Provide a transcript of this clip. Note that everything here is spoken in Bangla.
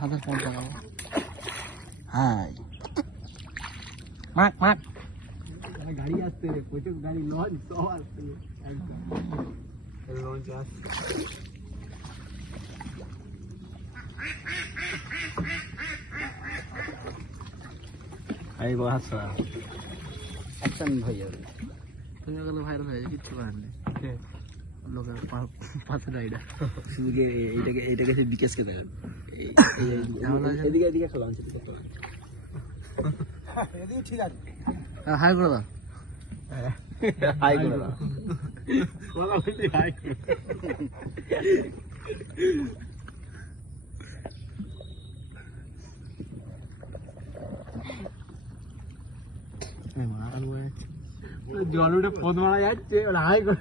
হাজার পয়েন্ট লাগাবো। হ্যাঁ মাক মাক গাড়ি আসছে রে, প্রচুর গাড়ি, লঞ্চ সব আসছে একদম লঞ্চ আসছে। এই বাসা অ্যাকশন হয়ে যাবে। তুমি গেলে ভাইরাল হয়ে যাবে, কিচ্ছু করার নেই। লোকের পাশে ডাইডা শুধু এইটাকে বিকেশকে দেবেন। এদিকে এদিকে খেলা এদিকে ঠিক আছে। হাই করে দাও, হাই করে দাও, হাই করে জল উঠে পদ মারা যাচ্ছে, হাই করে